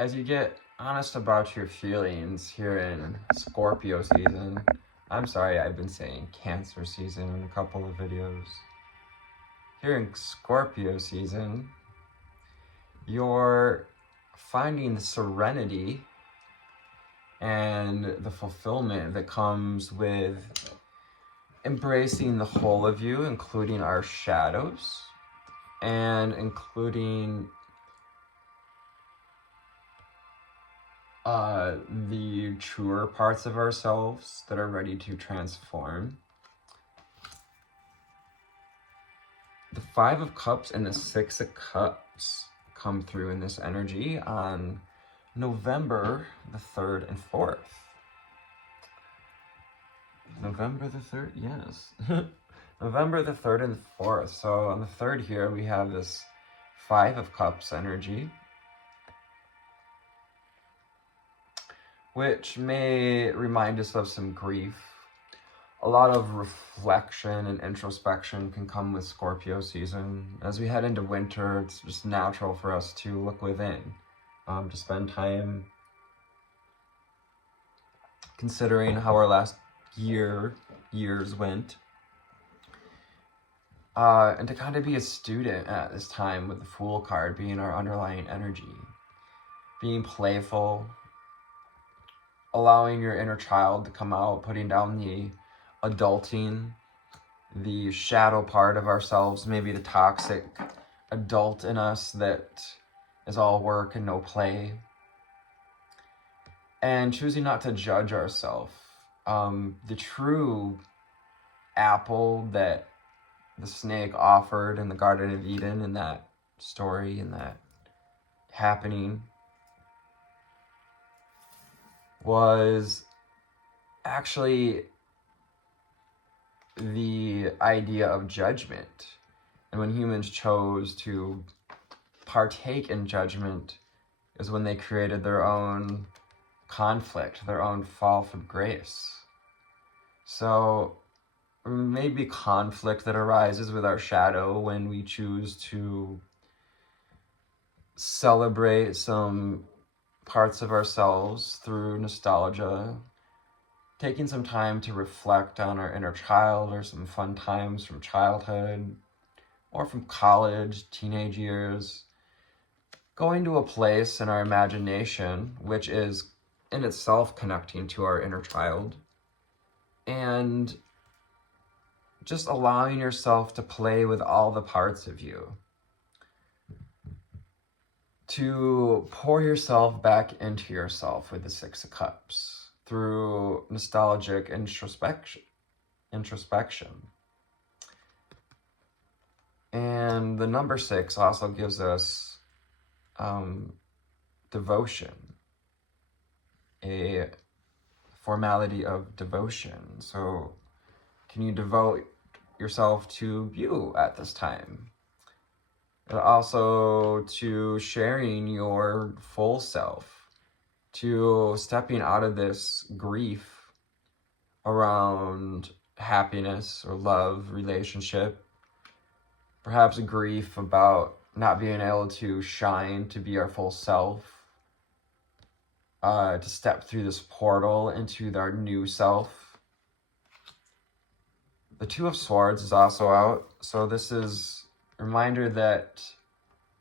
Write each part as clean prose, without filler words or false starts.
as you get honest about your feelings here in Scorpio season, I'm sorry, I've been saying Cancer season in a couple of videos. Here in Scorpio season, you're finding the serenity and the fulfillment that comes with embracing the whole of you, including our shadows, and including the truer parts of ourselves that are ready to transform. The Five of Cups and the Six of Cups come through in this energy on November the 3rd and 4th. November the 3rd? Yes. November the 3rd and 4th. So on the 3rd here, we have this Five of Cups energy, which may remind us of some grief. A lot of reflection and introspection can come with Scorpio season. As we head into winter, it's just natural for us to look within, to spend time considering how our last years went, and to kind of be a student at this time with the Fool card being our underlying energy. Being playful, allowing your inner child to come out, putting down the adulting, the shadow part of ourselves, maybe the toxic adult in us that is all work and no play, and choosing not to judge ourselves. The true apple that the snake offered in the Garden of Eden, in that story, in that happening, was actually the idea of judgment. And when humans chose to partake in judgment is when they created their own conflict, their own fall from grace. So maybe conflict that arises with our shadow when we choose to celebrate some parts of ourselves through nostalgia, taking some time to reflect on our inner child or some fun times from childhood or from college, teenage years, going to a place in our imagination, which is in itself connecting to our inner child, and just allowing yourself to play with all the parts of you, to pour yourself back into yourself with the Six of Cups through nostalgic introspection. And the number 6 also gives us devotion, a formality of devotion. So can you devote yourself to you at this time? And also to sharing your full self, to stepping out of this grief around happiness or love, relationship, perhaps a grief about not being able to shine, to be our full self, to step through this portal into our new self. The Two of Swords is also out, so this is a reminder that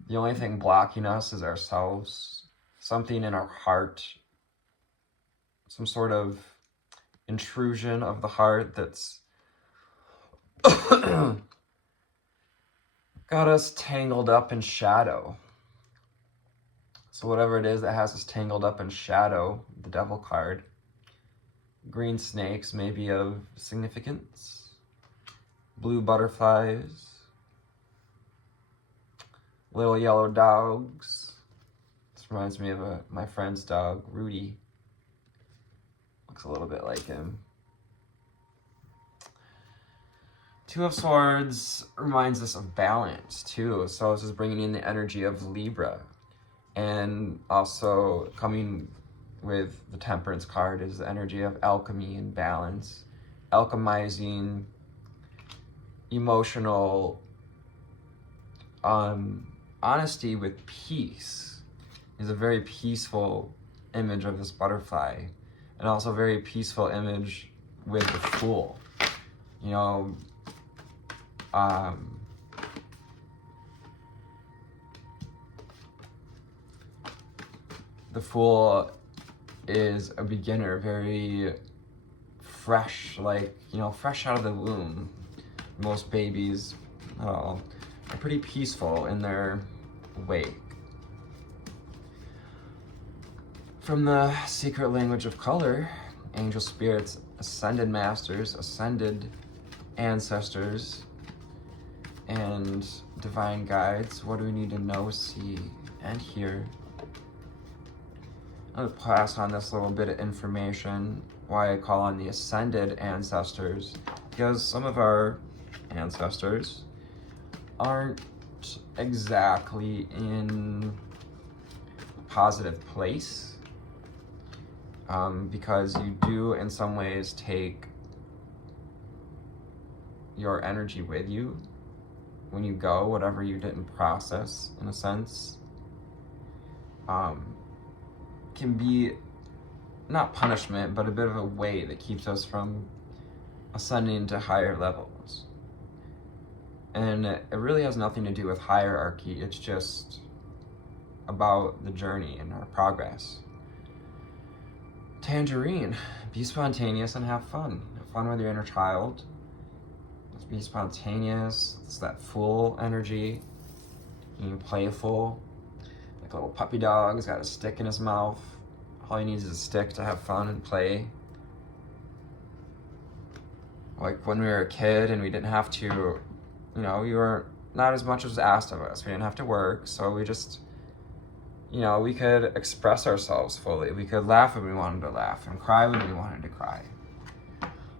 the only thing blocking us is ourselves, something in our heart, some sort of intrusion of the heart that's got us tangled up in shadow. So whatever it is that has us tangled up in shadow, the Devil card, green snakes may be of significance, blue butterflies, little yellow dogs. This reminds me of my friend's dog, Rudy. Looks a little bit like him. Two of Swords reminds us of balance too. So this is bringing in the energy of Libra. And also coming with the Temperance card is the energy of alchemy and balance. Alchemizing emotional honesty with peace. is a very peaceful image of this butterfly, and also a very peaceful image with the Fool. You know, the Fool is a beginner, very fresh, like, you know, fresh out of the womb. Most babies are pretty peaceful in their wake. From the secret language of color, angel spirits, ascended masters, ascended ancestors, and divine guides, what do we need to know, see, and hear? I'm going to pass on this little bit of information, why I call on the ascended ancestors, because some of our ancestors aren't exactly in a positive place, because you do in some ways take your energy with you when you go, whatever you didn't process, in a sense, can be not punishment, but a bit of a weight that keeps us from ascending to higher levels. And it really has nothing to do with hierarchy, it's just about the journey and our progress. Tangerine, be spontaneous and have fun. Have fun with your inner child. Let's be spontaneous. It's that Fool energy. Being playful. Like a little puppy dog, he's got a stick in his mouth. All he needs is a stick to have fun and play. Like when we were a kid and we didn't have to, you know, we weren't, not as much was asked of us. We didn't have to work, so we just, you know, we could express ourselves fully. We could laugh when we wanted to laugh and cry when we wanted to cry.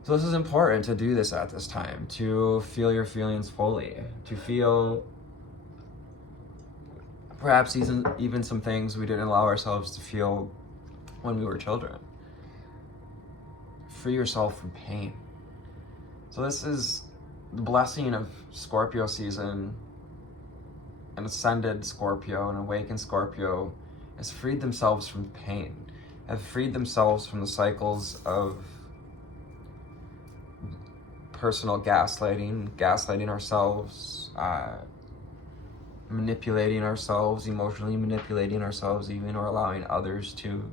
So this is important to do this at this time, to feel your feelings fully, to feel perhaps even some things we didn't allow ourselves to feel when we were children. Free yourself from pain. So this is the blessing of Scorpio season. An ascended Scorpio, an awakened Scorpio has freed themselves from pain, have freed themselves from the cycles of personal gaslighting ourselves, manipulating ourselves, emotionally manipulating ourselves even, or allowing others to.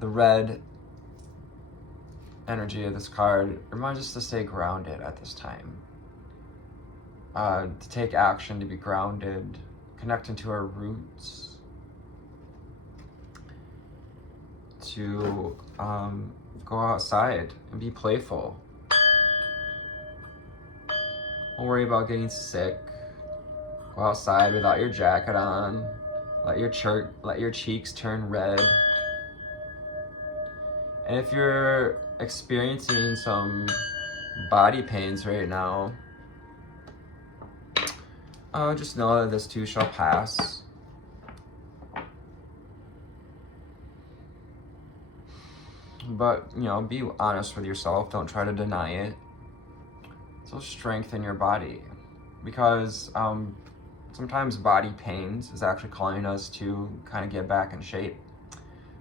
The red energy of this card reminds us to stay grounded at this time. To take action, to be grounded, connecting to our roots, to go outside and be playful. Don't worry about getting sick. Go outside without your jacket on. Let your cheeks turn red. And if you're experiencing some body pains right now, just know that this too shall pass. But, you know, be honest with yourself. Don't try to deny it. So strengthen your body. Because sometimes body pains is actually calling us to kind of get back in shape.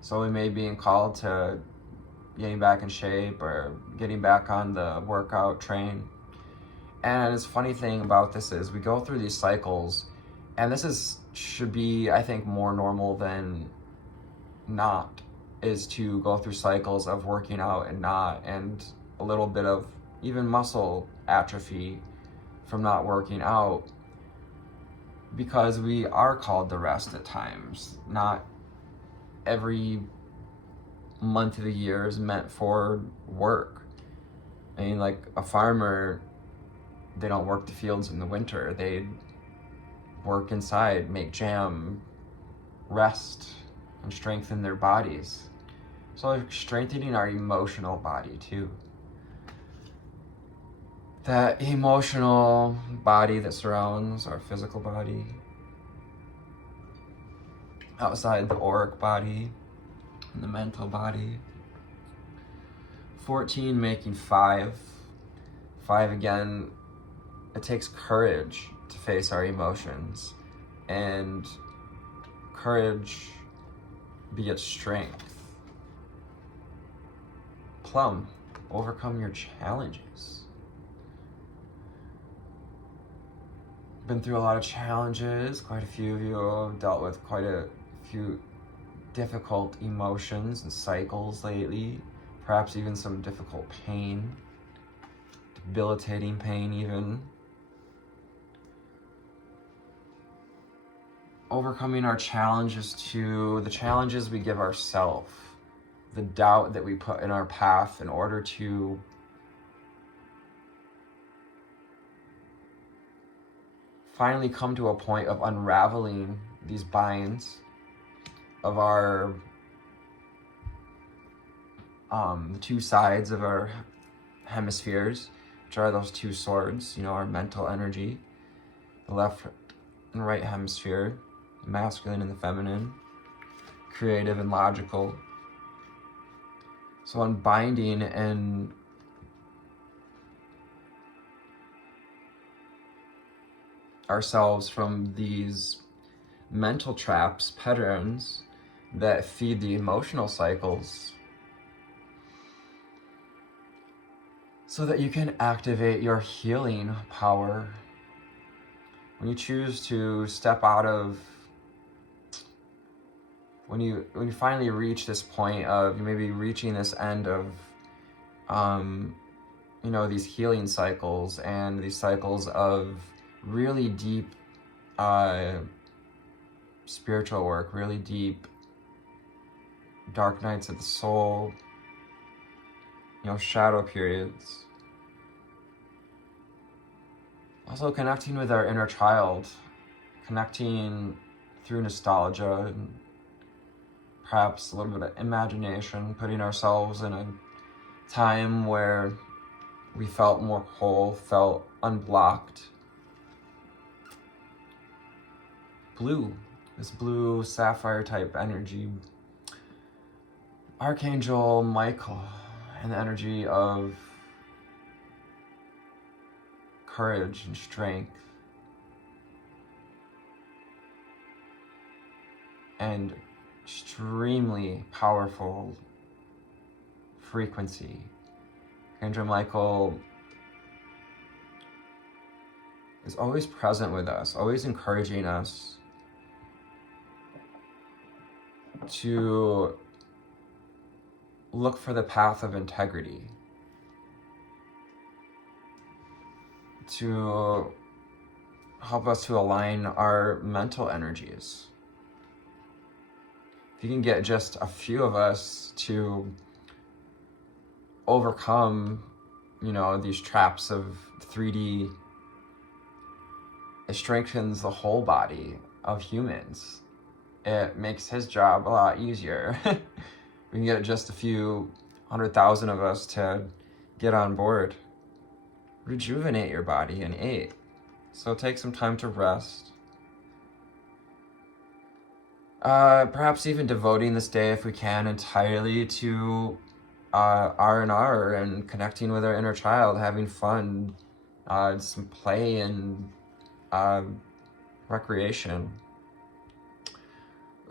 So we may be called to getting back in shape or getting back on the workout train. And this funny thing about this is we go through these cycles, and this should be, I think, more normal than not, is to go through cycles of working out and not, and a little bit of even muscle atrophy from not working out, because we are called to rest at times. Not every month of the year is meant for work. I mean, like a farmer, they don't work the fields in the winter. They work inside, make jam, rest, and strengthen their bodies. So strengthening our emotional body too. That emotional body that surrounds our physical body. Outside the auric body and the mental body. 14 making 5. 5 again. It takes courage to face our emotions and courage, be it strength. Plum, overcome your challenges. Been through a lot of challenges. Quite a few of you have dealt with quite a few difficult emotions and cycles lately. Perhaps even some difficult pain, debilitating pain even. Overcoming our challenges to the challenges we give ourselves, the doubt that we put in our path in order to finally come to a point of unraveling these binds of our the two sides of our hemispheres, which are those two swords, our mental energy, the left and right hemisphere, the masculine and the feminine, creative and logical. So unbinding and ourselves from these mental traps, patterns that feed the emotional cycles, so that you can activate your healing power. When you choose to step out of, when you finally reach this point of, you may be reaching this end of these healing cycles and these cycles of really deep spiritual work, really deep dark nights of the soul, shadow periods. Also connecting with our inner child, connecting through nostalgia and perhaps a little bit of imagination, putting ourselves in a time where we felt more whole, felt unblocked. Blue, this blue sapphire type energy. Archangel Michael and the energy of courage and strength and extremely powerful frequency. Archangel Michael is always present with us, always encouraging us to look for the path of integrity, to help us to align our mental energies. If you can get just a few of us to overcome, these traps of 3D, it strengthens the whole body of humans. It makes his job a lot easier. We can get just a few 100,000 of us to get on board. Rejuvenate your body in 8. So take some time to rest. Perhaps even devoting this day, if we can, entirely to R&R and connecting with our inner child, having fun, some play and recreation.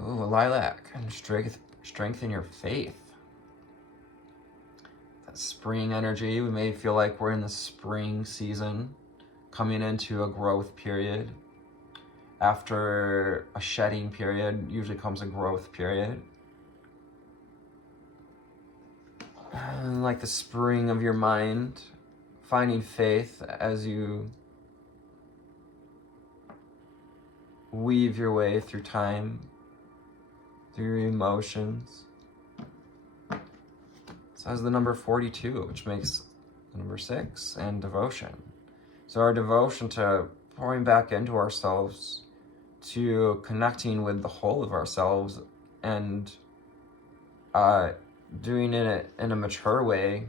Ooh, lilac, and strengthen your faith. That spring energy, we may feel like we're in the spring season, coming into a growth period. After a shedding period, usually comes a growth period. And like the spring of your mind, finding faith as you weave your way through time, through your emotions. So as the number 42, which makes the number 6, and devotion. So our devotion to pouring back into ourselves, to connecting with the whole of ourselves, and doing it in a mature way,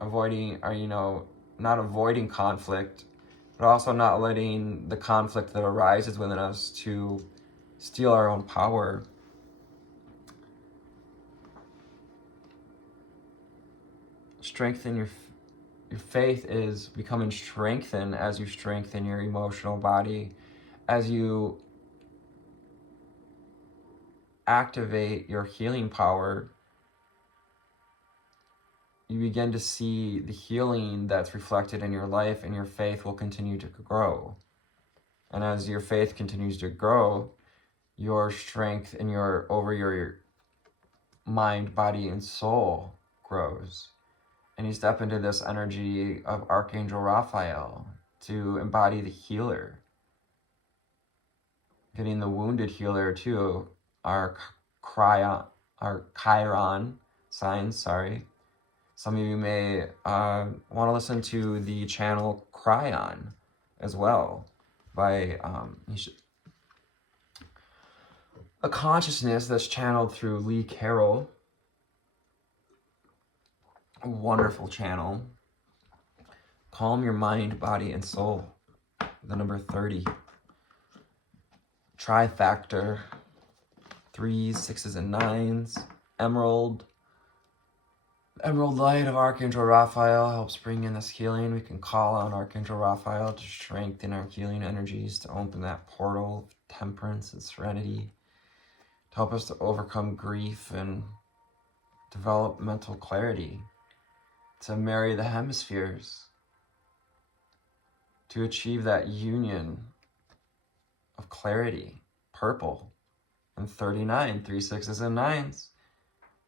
avoiding, not avoiding conflict, but also not letting the conflict that arises within us to steal our own power. Strengthen your faith is becoming strengthened as you strengthen your emotional body, as you activate your healing power, you begin to see the healing that's reflected in your life, and your faith will continue to grow. And as your faith continues to grow, your strength in over your mind, body, and soul grows. And you step into this energy of Archangel Raphael to embody the healer. Getting the wounded healer too, our Chiron signs, sorry. Some of you may want to listen to the channel Cryon as well by a consciousness that's channeled through Lee Carroll. A wonderful channel. Calm your mind, body, and soul. The number 30. Trifactor. 3s, 6s, and 9s. Emerald. The emerald light of Archangel Raphael helps bring in this healing. We can call on Archangel Raphael to strengthen our healing energies, to open that portal of temperance and serenity, to help us to overcome grief and develop mental clarity, to marry the hemispheres, to achieve that union of clarity. Purple and 39, 3 6s and 9s.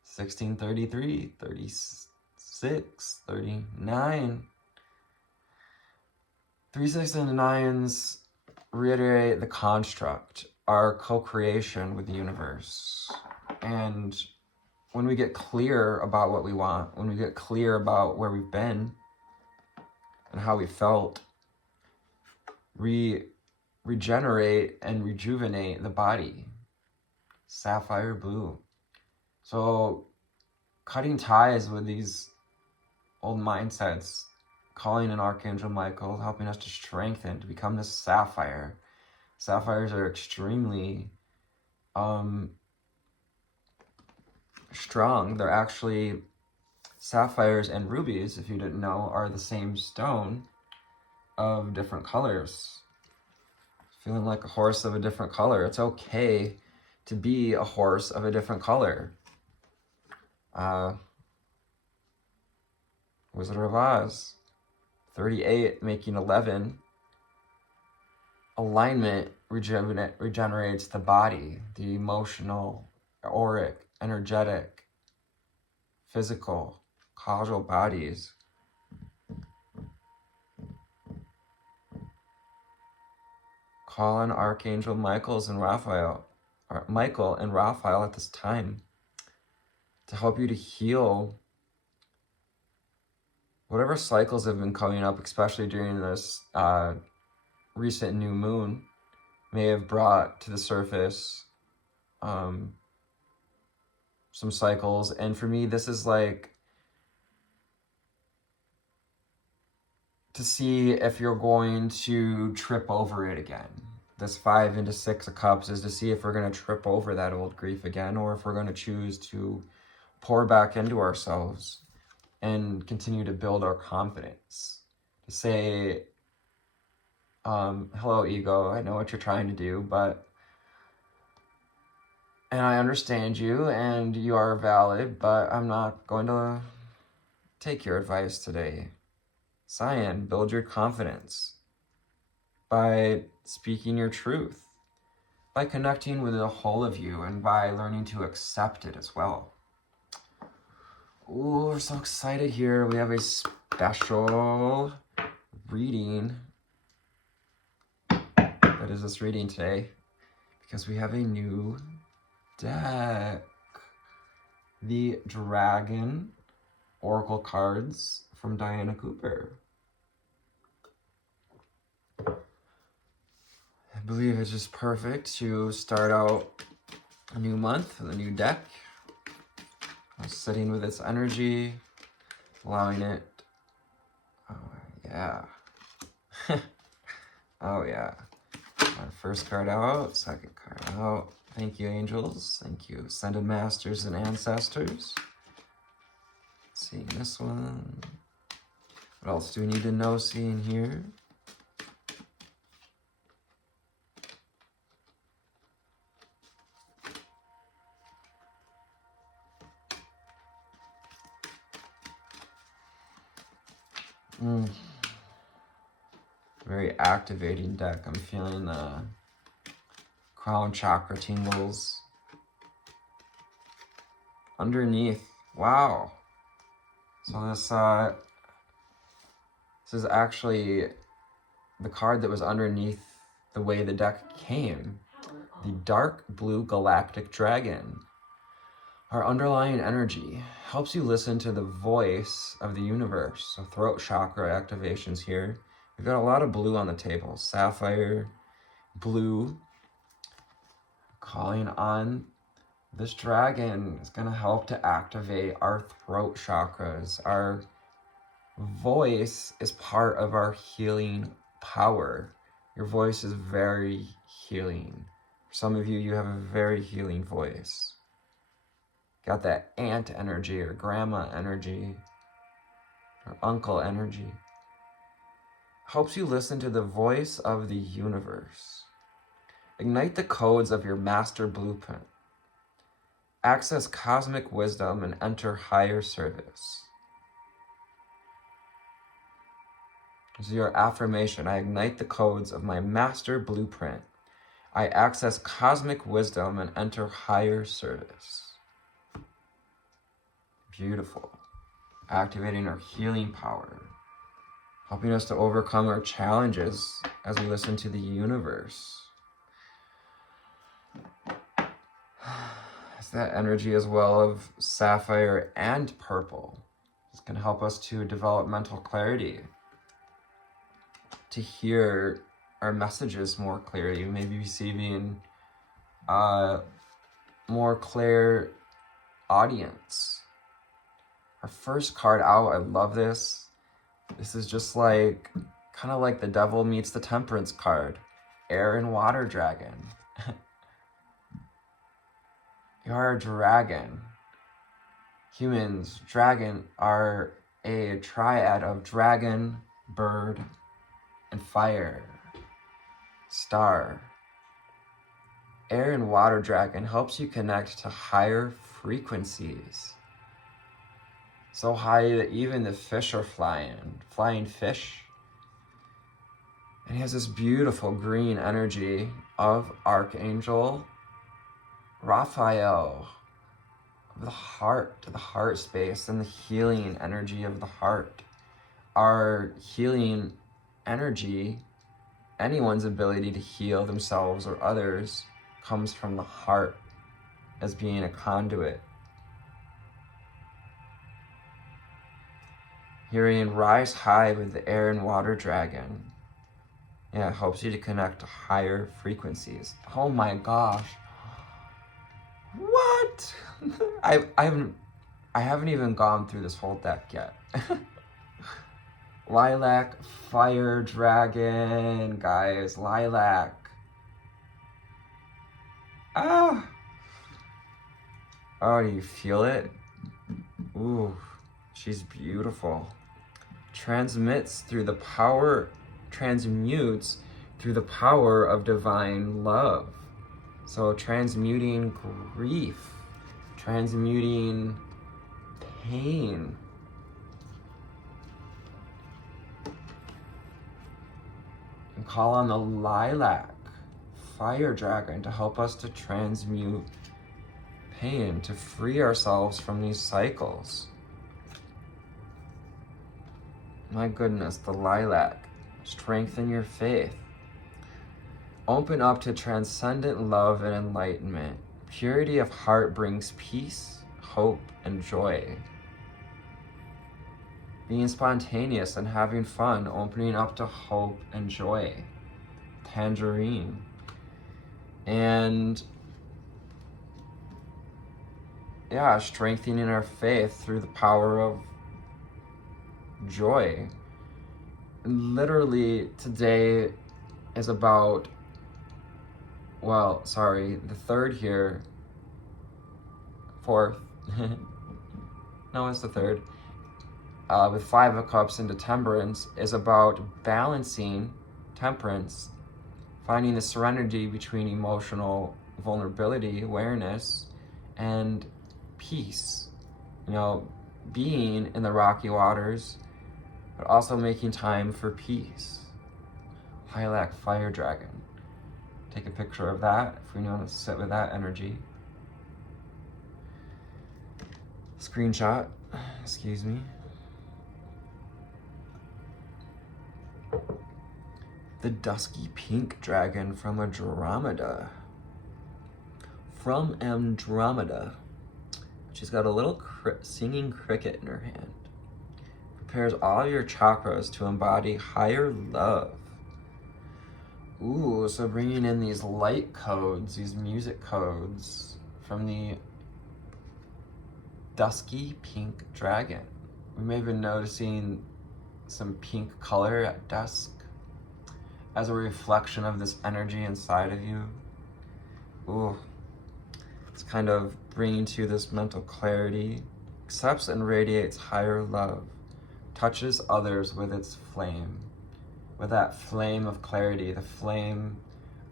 16, 33, 36, 39. 3, 6, and 9s reiterate the construct, our co-creation with the universe. And when we get clear about what we want, when we get clear about where we've been and how we felt, regenerate and rejuvenate the body. Sapphire blue. So cutting ties with these old mindsets, calling in Archangel Michael, helping us to strengthen, to become this sapphire. Sapphires are extremely strong. They're actually, sapphires and rubies, if you didn't know, are the same stone of different colors. Feeling like a horse of a different color. It's okay to be a horse of a different color. Wizard of Oz. 38 making 11. Alignment regenerates the body, the emotional, auric, energetic, physical, causal bodies. Call on Archangel Michael and Raphael at this time to help you to heal whatever cycles have been coming up, especially during this recent new moon, may have brought to the surface some cycles. And for me, this is like to see if you're going to trip over it again. This 5 into 6 of Cups is to see if we're going to trip over that old grief again, or if we're going to choose to pour back into ourselves and continue to build our confidence. To say, hello, ego, I know what you're trying to do, and I understand you, and you are valid, but I'm not going to take your advice today. Cyan, build your confidence by speaking your truth, by connecting with the whole of you, and by learning to accept it as well. Ooh, we're so excited here. We have a special reading. That is this reading today, because we have a new deck. The Dragon Oracle cards from Diana Cooper. I believe it's just perfect to start out a new month with a new deck. Sitting with its energy, allowing it. Oh, yeah. Oh, yeah. Our first card out, second card out. Thank you, angels. Thank you, ascended masters and ancestors. Seeing this one. What else do we need to know seeing here? Very activating deck. I'm feeling the crown chakra tingles. Underneath. Wow. So this is actually the card that was underneath the way the deck came. The dark blue galactic dragon. Our underlying energy helps you listen to the voice of the universe. So throat chakra activations here. We've got a lot of blue on the table. Sapphire, blue. Calling on this dragon is going to help to activate our throat chakras. Our voice is part of our healing power. Your voice is very healing. For some of you, you have a very healing voice. Got that aunt energy or grandma energy or uncle energy. Helps you listen to the voice of the universe. Ignite the codes of your master blueprint. Access cosmic wisdom and enter higher service. This is your affirmation. I ignite the codes of my master blueprint. I access cosmic wisdom and enter higher service. Beautiful. Activating our healing power. Helping us to overcome our challenges as we listen to the universe. It's that energy as well of sapphire and purple. It's going to help us to develop mental clarity. To hear our messages more clearly. You may be receiving more clear audience. Our first card out, I love this. This is just like, kind of like the devil meets the temperance card. Air and water dragon. You're a dragon. Humans, dragon, are a triad of dragon, bird, and fire. Star. Air and water dragon helps you connect to higher frequencies. So high that even the fish are flying fish. And he has this beautiful green energy of Archangel Raphael, of the heart space, and the healing energy of the heart. Our healing energy, anyone's ability to heal themselves or others, comes from the heart as being a conduit. Hearing rise high with the air and water dragon. Yeah, it helps you to connect to higher frequencies. Oh my gosh. What? I haven't even gone through this whole deck yet. Lilac, fire dragon, guys, lilac. Ah. Oh, do you feel it? Ooh, she's beautiful. Transmutes through the power of divine love. So transmuting grief, transmuting pain. And call on the lilac, fire dragon, to help us to transmute pain, to free ourselves from these cycles. My goodness, the lilac. Strengthen your faith. Open up to transcendent love and enlightenment. Purity of heart brings peace, hope, and joy. Being spontaneous and having fun, opening up to hope and joy. Tangerine. And yeah, strengthening our faith through the power of joy. Literally, today is about, the third here, fourth, no, it's the third, with 5 of Cups into Temperance, is about balancing temperance, finding the serenity between emotional vulnerability, awareness, and peace. You know, being in the rocky waters, but also making time for peace. Lilac fire dragon. Take a picture of that if we want to sit with that energy. Screenshot, excuse me. The dusky pink dragon from Andromeda. From Andromeda. She's got a little singing cricket in her hand. Prepares all your chakras to embody higher love. Ooh, so bringing in these light codes, these music codes from the dusky pink dragon. We may have been noticing some pink color at dusk as a reflection of this energy inside of you. Ooh, it's kind of bringing to you this mental clarity, accepts and radiates higher love, touches others with its flame, with that flame of clarity, the flame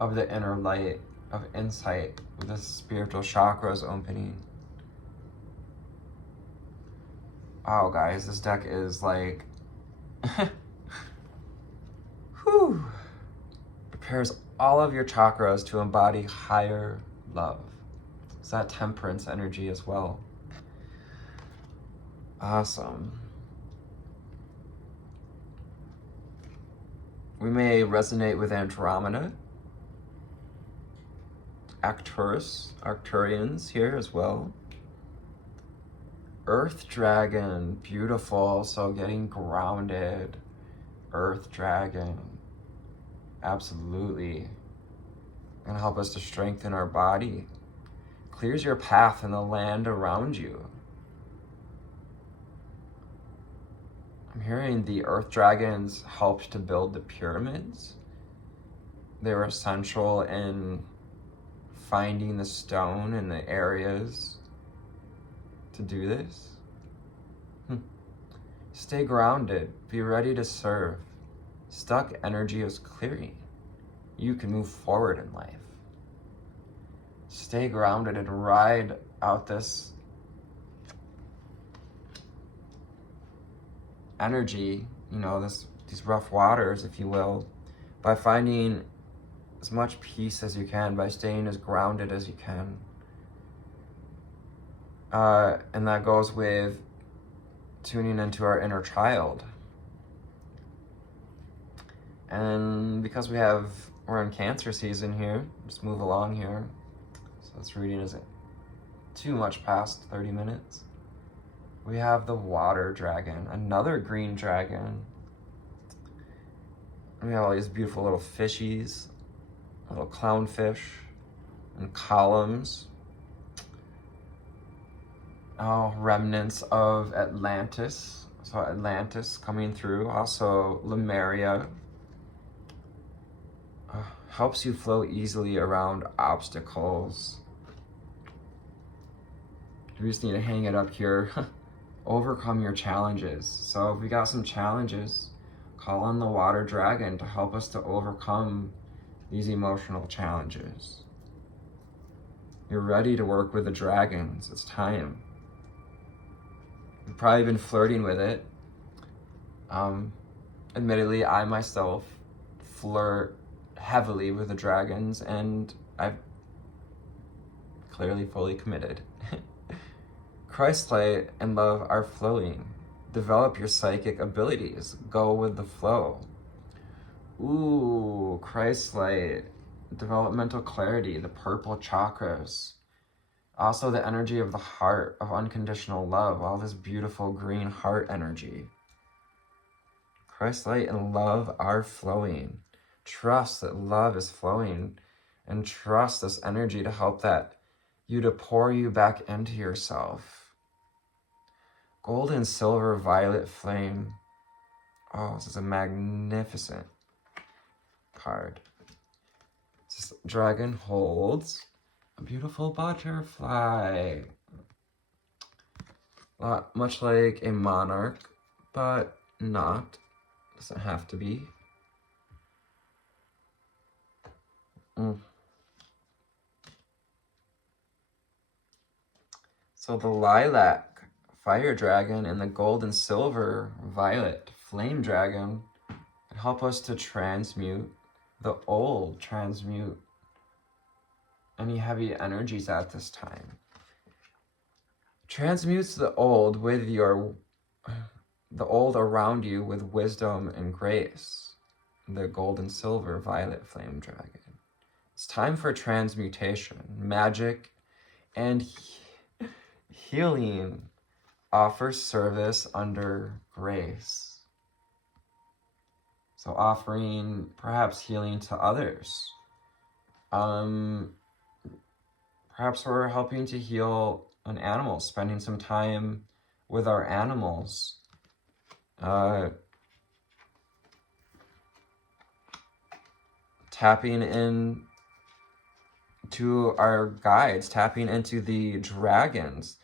of the inner light, of insight, with the spiritual chakras opening. Wow, guys, this deck is like, whew. Prepares all of your chakras to embody higher love. It's that temperance energy as well. Awesome. We may resonate with Andromeda, Arcturians here as well. Earth Dragon, beautiful, so getting grounded. Earth Dragon, absolutely. Gonna help us to strengthen our body. Clears your path in the land around you. I'm hearing the Earth Dragons helped to build the pyramids. They were essential in finding the stone in the areas to do this. Stay grounded, be ready to serve. Stuck energy is clearing. You can move forward in life. Stay grounded and ride out this energy, these rough waters, if you will, by finding as much peace as you can, by staying as grounded as you can. And that goes with tuning into our inner child. And because we're in Cancer season here, just move along here. So this reading isn't too much past 30 minutes. We have the water dragon, another green dragon. And we have all these beautiful little fishies, little clownfish, and columns. Oh, remnants of Atlantis. So Atlantis coming through. Also Lemuria. Helps you flow easily around obstacles. You just need to hang it up here. Overcome your challenges. So if we got some challenges, call on the water dragon to help us to overcome these emotional challenges. You're ready to work with the dragons. It's time. You've probably been flirting with it. Admittedly, I myself flirt heavily with the dragons, and I've clearly fully committed. Christ light and love are flowing. Develop your psychic abilities. Go with the flow. Ooh, Christ light, developmental clarity, the purple chakras. Also the energy of the heart, of unconditional love, all this beautiful green heart energy. Christ light and love are flowing. Trust that love is flowing, and trust this energy to help you to pour you back into yourself. Gold and silver violet flame. Oh, this is a magnificent card. This dragon holds a beautiful butterfly. Much like a monarch, but not. Doesn't have to be. So the lilac fire dragon and the gold and silver violet flame dragon can help us to transmute the old, transmute any heavy energies at this time. Transmutes the old with the old around you with wisdom and grace. The gold and silver violet flame dragon. It's time for transmutation. Magic and healing offers service under grace. So offering perhaps healing to others. Perhaps we're helping to heal an animal, spending some time with our animals. Tapping in to our guides, tapping into the dragons.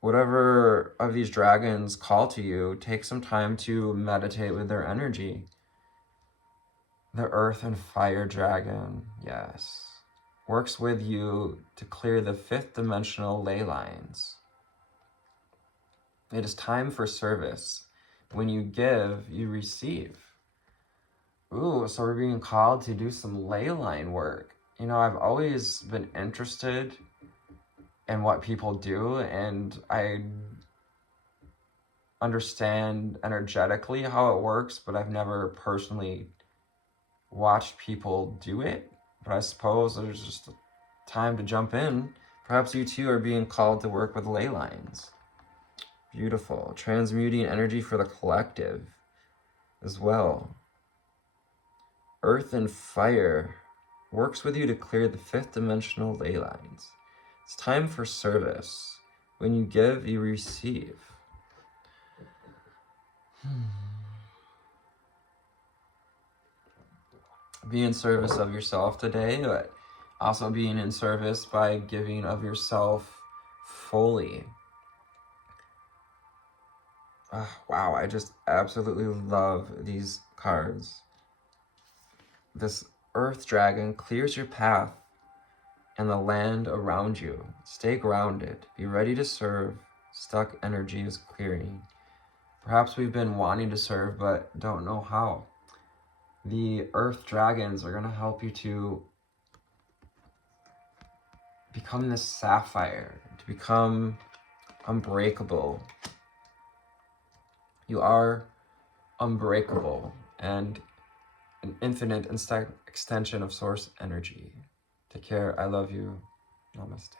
Whatever of these dragons call to you, take some time to meditate with their energy. The earth and fire dragon, yes, works with you to clear the fifth dimensional ley lines. It is time for service. When you give, you receive. Ooh, so we're being called to do some ley line work. You know, I've always been interested in what people do, and I understand energetically how it works, but I've never personally watched people do it. But I suppose there's just time to jump in. Perhaps you too are being called to work with ley lines. Beautiful. Transmuting energy for the collective as well. Earth and fire works with you to clear the fifth dimensional ley lines. It's time for service. When you give, you receive. Be in service of yourself today, but also being in service by giving of yourself fully. Wow, I just absolutely love these cards. This earth dragon clears your path and the land around you. Stay grounded. Be ready to serve. Stuck energy is clearing. Perhaps we've been wanting to serve but don't know how. The earth dragons are going to help you to become this sapphire, to become unbreakable. You are unbreakable and an infinite extension of source energy. Take care. I love you. Namaste.